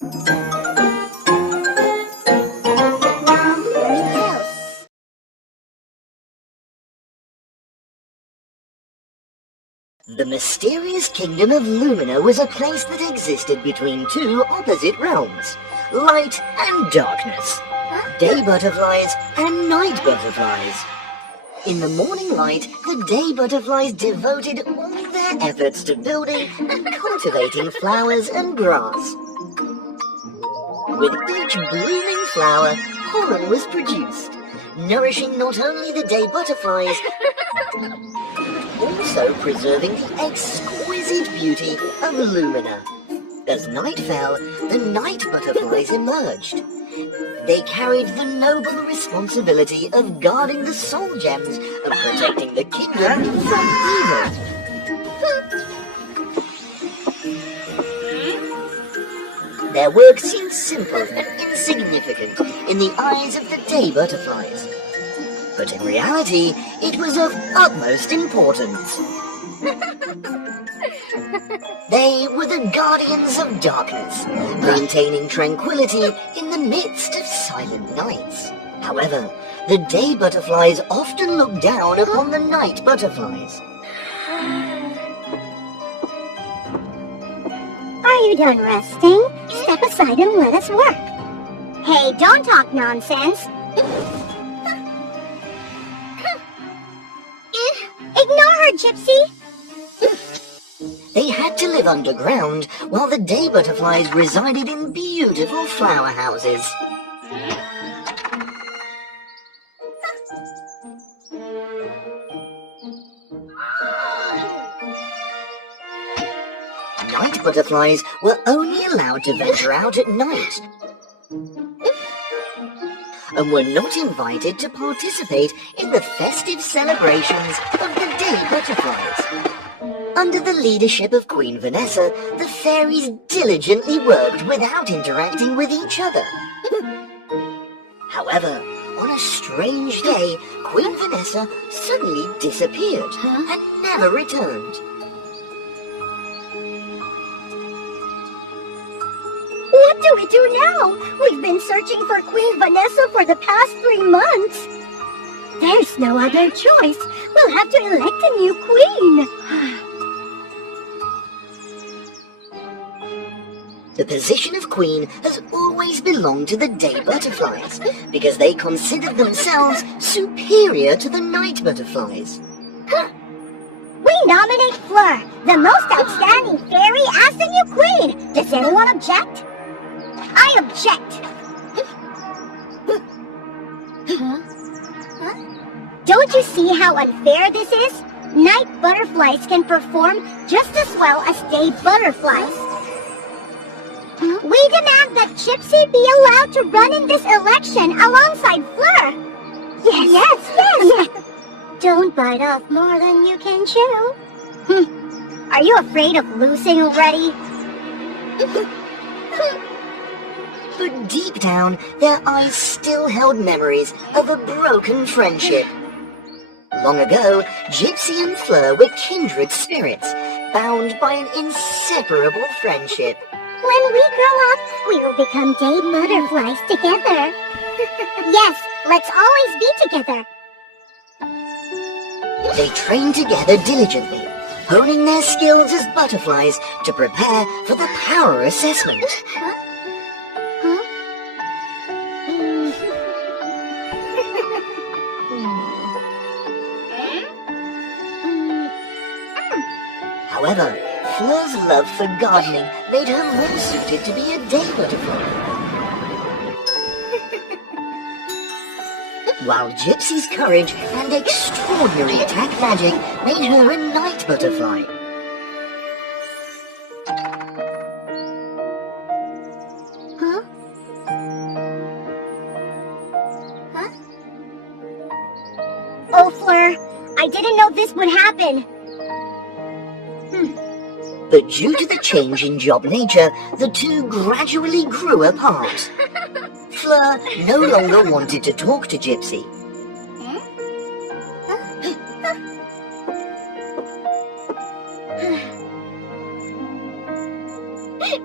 The mysterious kingdom of Lumina was a place that existed between two opposite realms, light and darkness, day butterflies and night butterflies. In the morning light, the day butterflies devoted all their efforts to building and cultivating flowers and grass. With each blooming flower, pollen was produced, nourishing not only the day butterflies, also preserving the exquisite beauty of Lumina. As night fell, the night butterflies emerged. They carried the noble responsibility of guarding the soul gems, of protecting the kingdom from evil. Their work seemed simple and insignificant in the eyes of the day butterflies. But in reality, it was of utmost importance. They were the guardians of darkness, maintaining tranquility in the midst of silent nights. However, the day butterflies often looked down upon the night butterflies. Are you done resting? Step aside and let us work. Hey, don't talk nonsense. Ignore her, Gypsy. They had to live underground while the day butterflies resided in beautiful flower houses. Night butterflies were only allowed to venture out at night and were not invited to participate in the festive celebrations of the day butterflies. Under the leadership of Queen Vanessa, the fairies diligently worked without interacting with each other. However, on a strange day, Queen Vanessa suddenly disappeared and never returned. What do we do now? We've been searching for Queen Vanessa for the past 3 months. There's no other choice. We'll have to elect a new queen. The position of queen has always belonged to the day butterflies because they considered themselves superior to the night butterflies. We nominate Fleur, the most outstanding fairy, as the new queen. Does anyone object? I object. Don't you see how unfair this is? Night butterflies can perform just as well as day butterflies. We demand that Gypsy be allowed to run in this election alongside Fleur. Yes. Don't bite off more than you can chew. Are you afraid of losing already? But deep down, their eyes still held memories of a broken friendship. Long ago, Gypsy and Fleur were kindred spirits, bound by an inseparable friendship. When we grow up, we will become day butterflies together. Yes, let's always be together. They trained together diligently, honing their skills as butterflies to prepare for the power assessment. However, Fleur's love for gardening made her more suited to be a day butterfly. While Gypsy's courage and extraordinary attack magic made her a night butterfly. Oh, Fleur, I didn't know this would happen. But due to the change in job nature, the two gradually grew apart. Fleur no longer wanted to talk to Gypsy.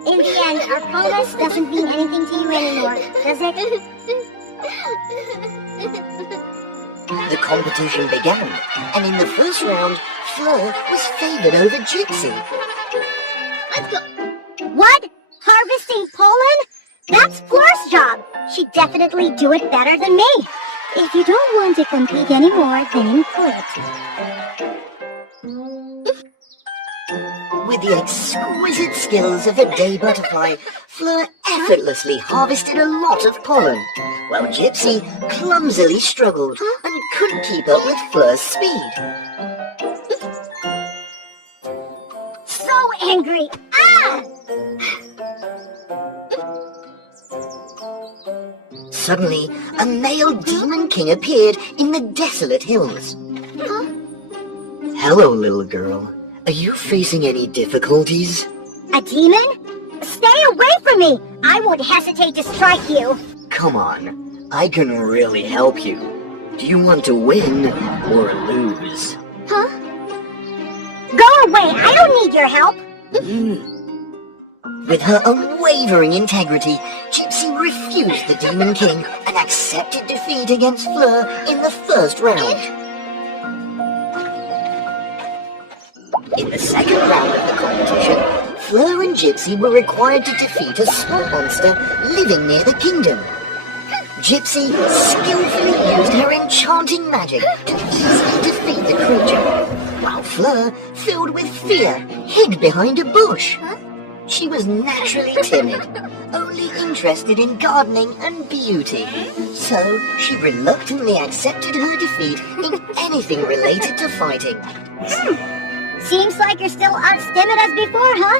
In the end, our promise doesn't mean anything to you anymore, does it? The competition began, and in the first round, Fleur was favored over Gypsy. Let's go. What? Harvesting pollen? That's Fleur's job. She'd definitely do it better than me. If you don't want to compete anymore, then quit. With the exquisite skills of a day butterfly, Fleur effortlessly harvested a lot of pollen, while Gypsy clumsily struggled and couldn't keep up with Fleur's speed. So angry. Ah! Suddenly, a male demon king appeared in the desolate hills. Huh? Hello, little girl. Are you facing any difficulties? A demon? Stay away from me! I won't hesitate to strike you. Come on, I can really help you. Do you want to win or lose? Huh? Go away! I don't need your help! With her unwavering integrity, Gypsy refused the Demon King and accepted defeat against Fleur in the first round. In the second round of the competition, Fleur and Gypsy were required to defeat a swamp monster living near the kingdom. Gypsy skillfully used her enchanting magic to easily defeat the creature, while Fleur, filled with fear, hid behind a bush. She was naturally timid, only interested in gardening and beauty, so she reluctantly accepted her defeat in anything related to fighting. Seems like you're still as timid as before, huh?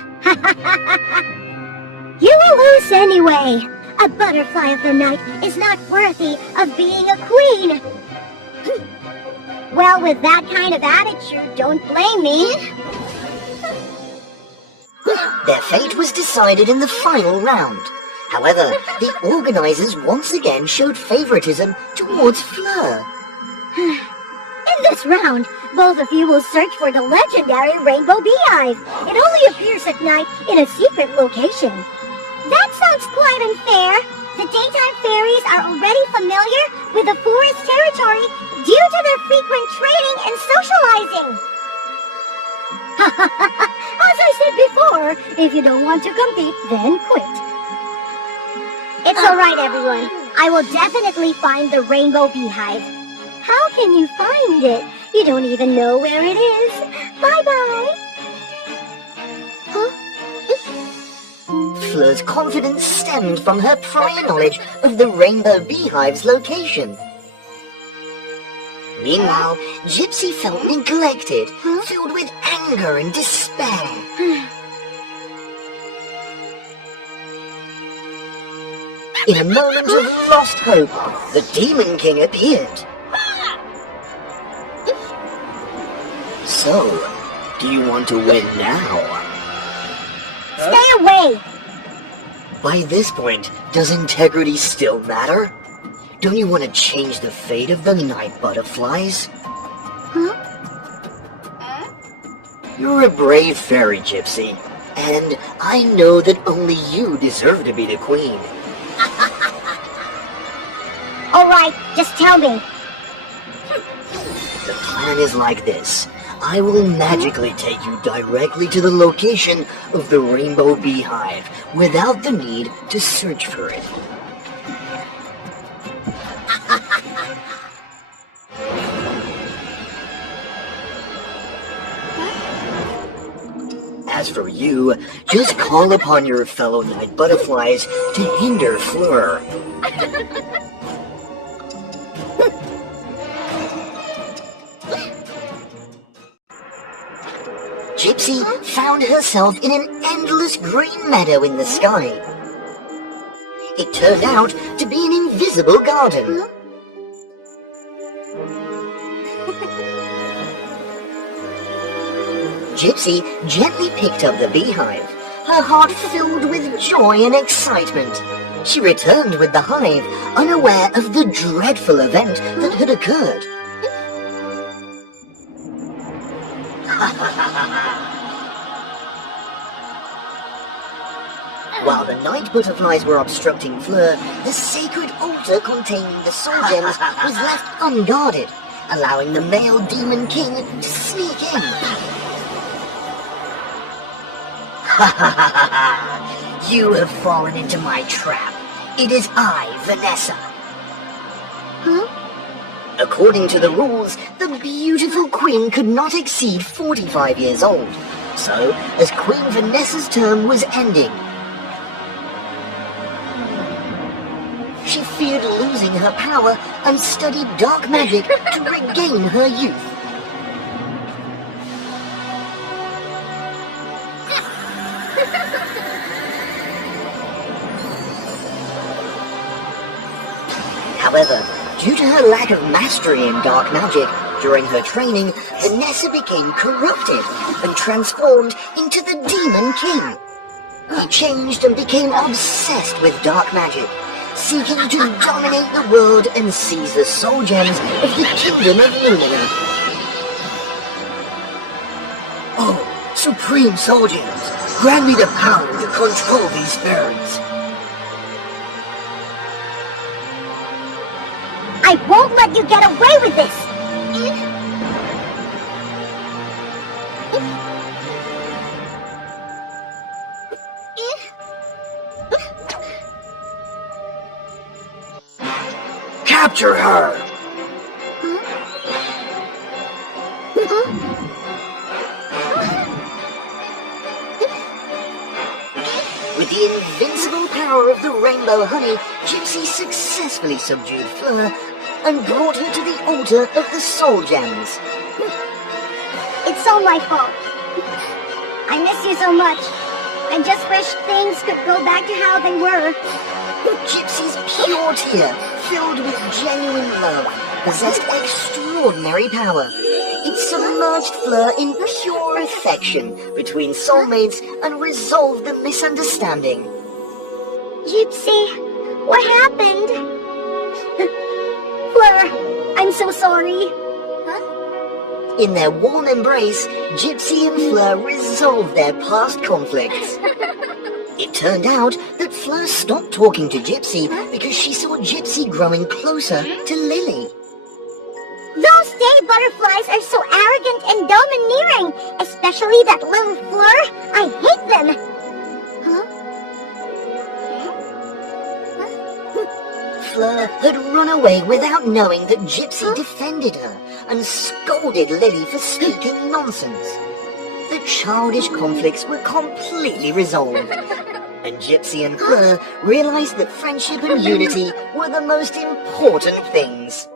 You will lose anyway. A butterfly of the night is not worthy of being a queen. Well, with that kind of attitude, don't blame me. Their fate was decided in the final round. However, the organizers once again showed favoritism towards Fleur. In this round, both of you will search for the legendary Rainbow Beehive. It only appears at night in a secret location. That sounds quite unfair. The daytime fairies are already familiar with the forest territory due to their frequent trading and socializing. As I said before, if you don't want to compete, then quit. It's alright, everyone. I will definitely find the Rainbow Beehive. How can you find it? You don't even know where it is. Bye-bye. Huh? Fleur's confidence stemmed from her prior knowledge of the Rainbow Beehive's location. Meanwhile, Gypsy felt neglected, filled with anger and despair. In a moment of lost hope, the Demon King appeared. So, do you want to win now? Stay away! By this point, does integrity still matter? Don't you want to change the fate of the night butterflies? Huh? You're a brave fairy, Gypsy, and I know that only you deserve to be the queen. Alright, just tell me. The plan is like this. I will magically take you directly to the location of the Rainbow Beehive without the need to search for it. As for you, just call upon your fellow night butterflies to hinder Fleur. Gypsy found herself in an endless green meadow in the sky. It turned out to be an invisible garden. Gypsy gently picked up the beehive, her heart filled with joy and excitement. She returned with the hive, unaware of the dreadful event that had occurred. While the night night butterflies were obstructing Fleur, the sacred altar containing the soul gems was left unguarded, allowing the male demon king to sneak in. Ha ha ha ha ha! You have fallen into my trap. It is I, Vanessa. Huh? According to the rules, the beautiful queen could not exceed 45 years old. So, as Queen Vanessa's term was ending, she feared losing her power and studied dark magic to regain her youth. However, due to her lack of mastery in dark magic, during her training, Vanessa became corrupted and transformed into the Demon King. He changed and became obsessed with dark magic, seeking to dominate the world and seize the soul gems of the Kingdom of Lumina. Oh, Supreme Soul Gems, grant me the power to control these fairies. I won't let you get away with this! Capture her! With the invincible power of the rainbow honey, Gypsy successfully subdued Fleur and brought her to the altar of the soul gems. It's all my fault. I miss you so much. I just wish things could go back to how they were. Gypsy's pure tear, filled with genuine love, possessed extraordinary power. It submerged Fleur in pure affection between soulmates and resolved the misunderstanding. Gypsy, what happened? Fleur, I'm so sorry. Huh? In their warm embrace, Gypsy and Fleur resolved their past conflicts. It turned out that Fleur stopped talking to Gypsy because she saw Gypsy growing closer to Lily. Those day butterflies are so arrogant and domineering, especially that little Fleur. I hate them. Fleur had run away without knowing that Gypsy defended her and scolded Lily for speaking nonsense. The childish conflicts were completely resolved, and Gypsy and Fleur realized that friendship and unity were the most important things.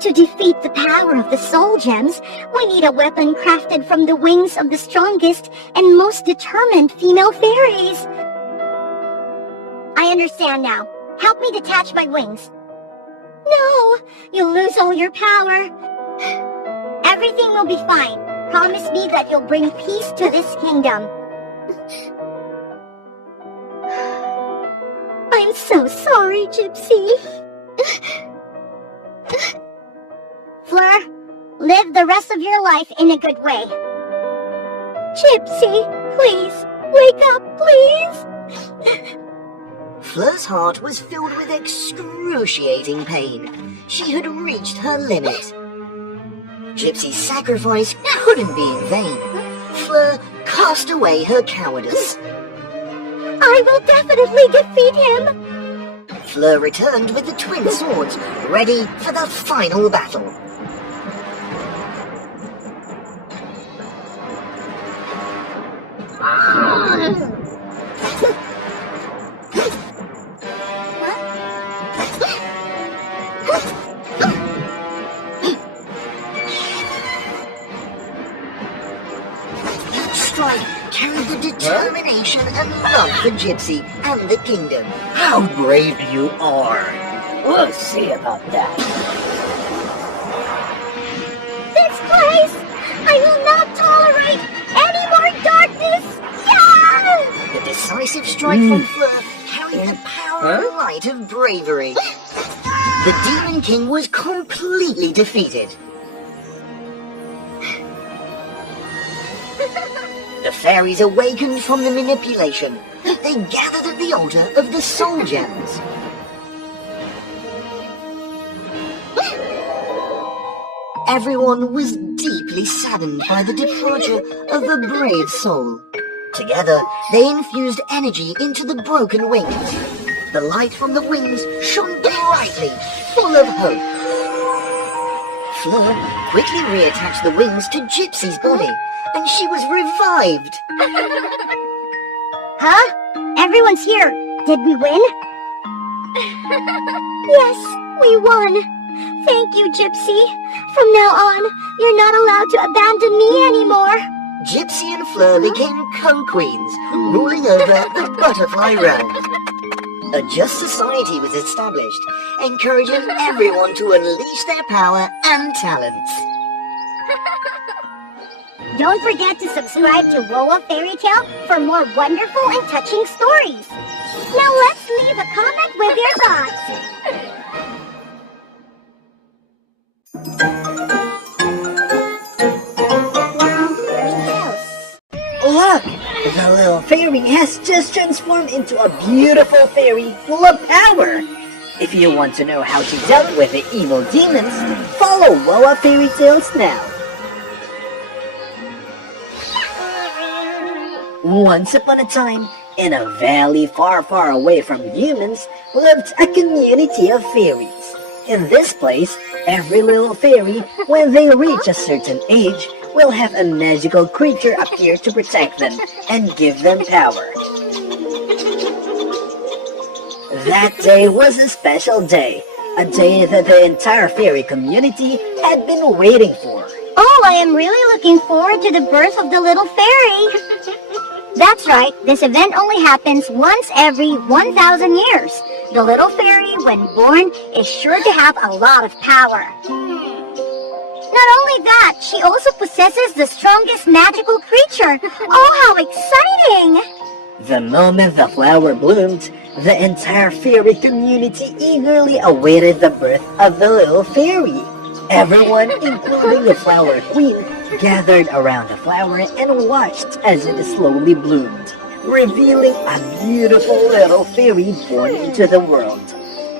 To defeat the power of the soul gems, we need a weapon crafted from the wings of the strongest and most determined female fairies. I understand now. Help me detach my wings. No, you'll lose all your power. Everything will be fine. Promise me that you'll bring peace to this kingdom. I'm so sorry, Gypsy. Fleur, live the rest of your life in a good way. Gypsy, please, wake up, please. Fleur's heart was filled with excruciating pain. She had reached her limit. Gypsy's sacrifice couldn't be in vain. Fleur cast away her cowardice. I will definitely defeat him. Fleur returned with the twin swords, ready for the final battle. Strike carried the determination and love for Gypsy and the kingdom. How brave you are! We'll see about that. This place! I will not tolerate any more darkness! Yeah! The decisive strike from Fleur carried the power and light of bravery. The Demon King was completely defeated. fairies awakened from the manipulation. They gathered at the altar of the Soul Gems. Everyone was deeply saddened by the departure of a brave soul. Together, they infused energy into the broken wings. The light from the wings shone brightly, full of hope. Fleur quickly reattached the wings to Gypsy's body, and she was revived. Huh? Everyone's here. Did we win? Yes, we won. Thank you, Gypsy. From now on, you're not allowed to abandon me anymore. Gypsy and Fleur became co-queens, ruling over the Butterfly Realm. A just society was established, encouraging everyone to unleash their power and talents. Don't forget to subscribe to Woa Fairy Tale for more wonderful and touching stories. Now let's leave a comment with your thoughts. Look! The little fairy has just transformed into a beautiful fairy full of power! If you want to know how she dealt with the evil demons, follow Woa Fairy Tales now! Once upon a time, in a valley far, far away from humans, lived a community of fairies. In this place, every little fairy, when they reach a certain age, will have a magical creature appear to protect them and give them power. That day was a special day, a day that the entire fairy community had been waiting for. Oh, I am really looking forward to the birth of the little fairy. That's right, this event only happens once every 1,000 years. The little fairy, when born, is sure to have a lot of power. Not only that, she also possesses the strongest magical creature. Oh, how exciting! The moment the flower bloomed, the entire fairy community eagerly awaited the birth of the little fairy. Everyone, including the flower queen, gathered around the flower and watched as it slowly bloomed, revealing a beautiful little fairy born into the world.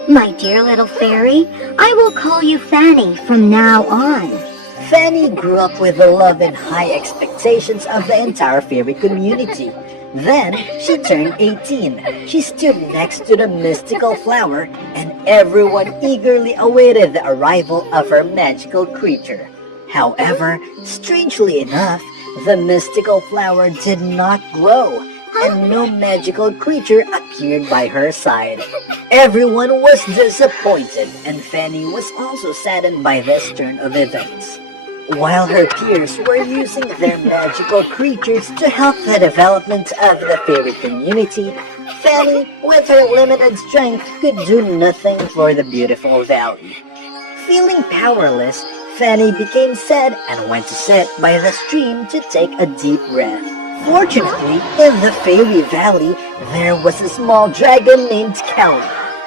My dear little fairy, I will call you Fanny from now on. Fanny grew up with the love and high expectations of the entire fairy community. Then, she turned 18. She stood next to the mystical flower, and everyone eagerly awaited the arrival of her magical creature. However, strangely enough, the mystical flower did not grow, and no magical creature appeared by her side. Everyone was disappointed, and Fanny was also saddened by this turn of events. While her peers were using their magical creatures to help the development of the fairy community, Fanny, with her limited strength, could do nothing for the beautiful valley. Feeling powerless, Fanny became sad and went to sit by the stream to take a deep breath. Fortunately, in the fairy valley, there was a small dragon named Kelly,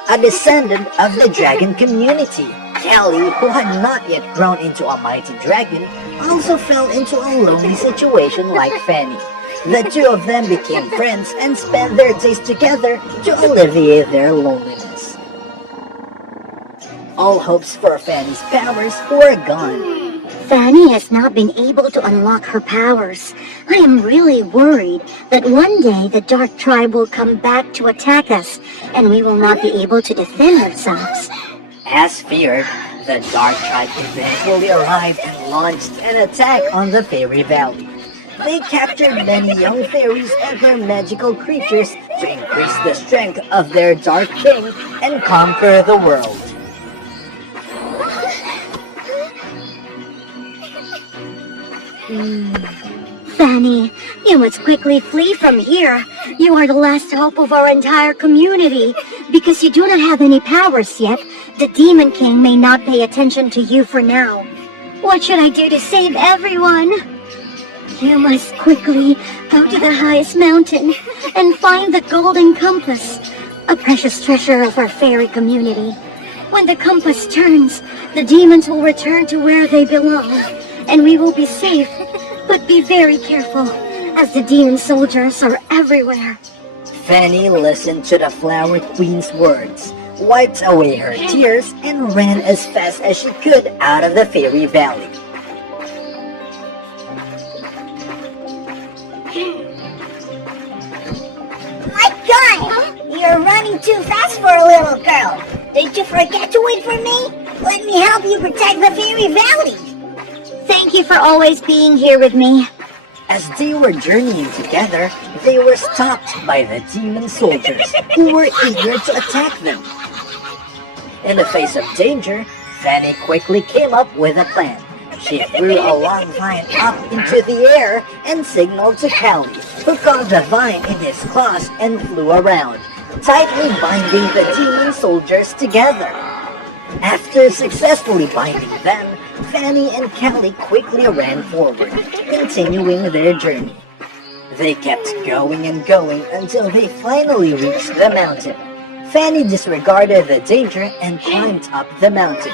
a descendant of the dragon community. Kelly, who had not yet grown into a mighty dragon, also fell into a lonely situation like Fanny. The two of them became friends and spent their days together to alleviate their loneliness. All hopes for Fanny's powers were gone. Fanny has not been able to unlock her powers. I am really worried that one day the Dark Tribe will come back to attack us, and we will not be able to defend ourselves. As feared, the Dark Tribe eventually arrived and launched an attack on the Fairy Valley. They captured many young fairies and their magical creatures to increase the strength of their Dark King and conquer the world. Fanny, you must quickly flee from here. You are the last hope of our entire community. Because you do not have any powers yet, the Demon King may not pay attention to you for now. What should I do to save everyone? You must quickly go to the highest mountain and find the Golden Compass, a precious treasure of our fairy community. When the compass turns, the demons will return to where they belong, and we will be safe. But be very careful. as the demon soldiers are everywhere. Fanny listened to the Flower Queen's words, wiped away her tears, and ran as fast as she could out of the Fairy Valley. My God! You're running too fast for a little girl. Did you forget to wait for me? Let me help you protect the Fairy Valley. Thank you for always being here with me. As they were journeying together, they were stopped by the demon soldiers, who were eager to attack them. In the face of danger, Fanny quickly came up with a plan. She threw a long vine up into the air and signaled to Callie, who caught the vine in his claws and flew around, tightly binding the demon soldiers together. After successfully binding them, Fanny and Callie quickly ran forward, continuing their journey. They kept going and going until they finally reached the mountain. Fanny disregarded the danger and climbed up the mountain.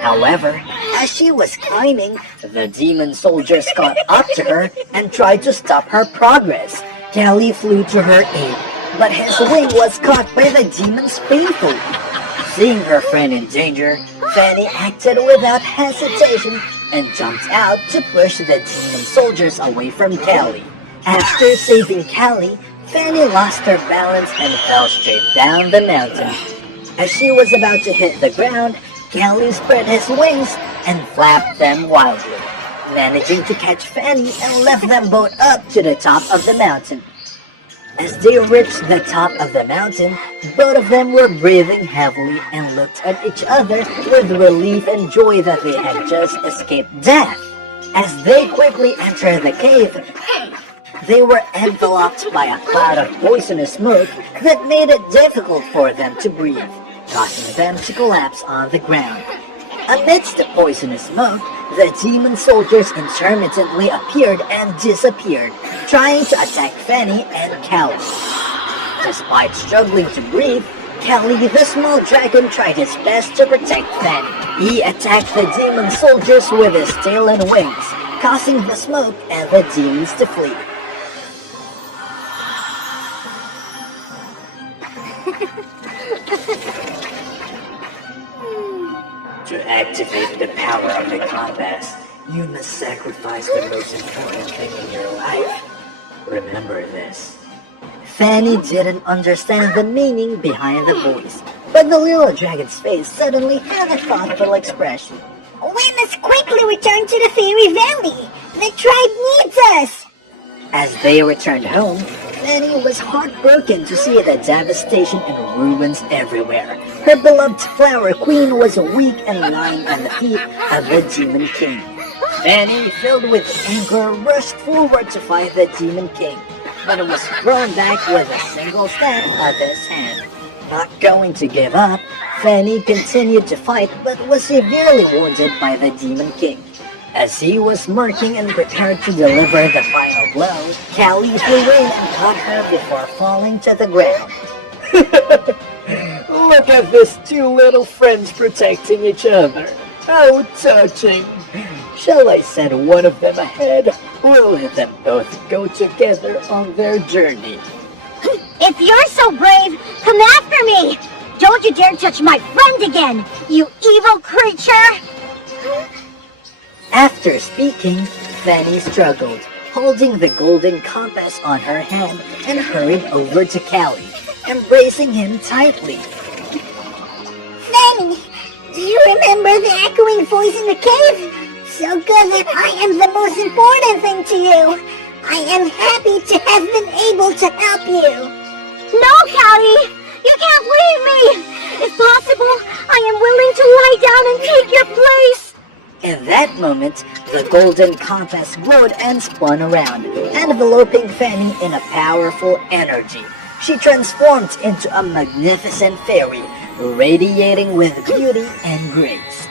However, as she was climbing, the demon soldiers caught up to her and tried to stop her progress. Callie flew to her aid, but his wing was caught by the demons painfully. Seeing her friend in danger, Fanny acted without hesitation and jumped out to push the demon soldiers away from Callie. After saving Callie, Fanny lost her balance and fell straight down the mountain. As she was about to hit the ground, Callie spread his wings and flapped them wildly, managing to catch Fanny and lift them both up to the top of the mountain. As they reached the top of the mountain, both of them were breathing heavily and looked at each other with relief and joy that they had just escaped death. As they quickly entered the cave, they were enveloped by a cloud of poisonous smoke that made it difficult for them to breathe, causing them to collapse on the ground. Amidst the poisonous smoke, the demon soldiers intermittently appeared and disappeared, trying to attack Fanny and Callie. Despite struggling to breathe, Callie the small dragon tried his best to protect Fanny. He attacked the demon soldiers with his tail and wings, causing the smoke and the demons to flee. To activate the power of the compass, you must sacrifice the most important thing in your life. Remember this. Fanny didn't understand the meaning behind the voice, but the little dragon's face suddenly had a thoughtful expression. We must quickly return to the Fairy Valley. The tribe needs us. As they returned home, Fanny was heartbroken to see the devastation and ruins everywhere. Her beloved Flower Queen was weak and lying at the feet of the Demon King. Fanny, filled with anger, rushed forward to fight the Demon King, but was thrown back with a single snap of his hand. Not going to give up, Fanny continued to fight but was severely wounded by the Demon King. As he was smirking and prepared to deliver the final blow, Callie flew in and caught her before falling to the ground. Look at these two little friends protecting each other. How touching. Shall I send one of them ahead, or let them both go together on their journey? If you're so brave, come after me. Don't you dare touch my friend again, you evil creature. After speaking, Fanny struggled, holding the golden compass on her hand and hurried over to Callie, embracing him tightly. Fanny, do you remember the echoing voice in the cave? So good that I am the most important thing to you. I am happy to have been able to help you. No, Callie! You can't leave me! If possible, I am willing to lie down and take your place. In that moment, the golden compass glowed and spun around, enveloping Fanny in a powerful energy. She transformed into a magnificent fairy, radiating with beauty and grace.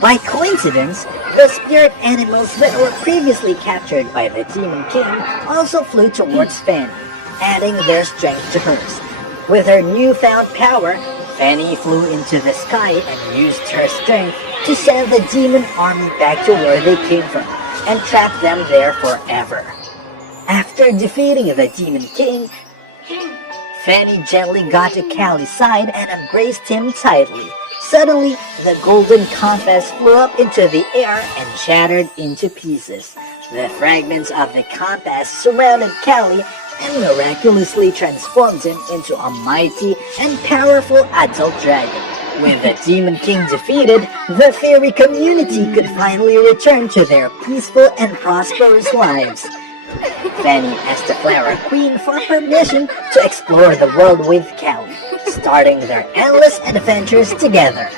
By coincidence, the spirit animals that were previously captured by the Demon King also flew towards Fanny, adding their strength to hers. With her newfound power, Fanny flew into the sky and used her strength to send the demon army back to where they came from and trap them there forever. After defeating the Demon King, Fanny gently got to Cally's side and embraced him tightly. Suddenly, the golden compass flew up into the air and shattered into pieces. The fragments of the compass surrounded Cally and miraculously transformed him into a mighty and powerful adult dragon. With the Demon King defeated, the fairy community could finally return to their peaceful and prosperous lives. Fanny asked the Flower Queen for permission to explore the world with Cally, starting their endless adventures together.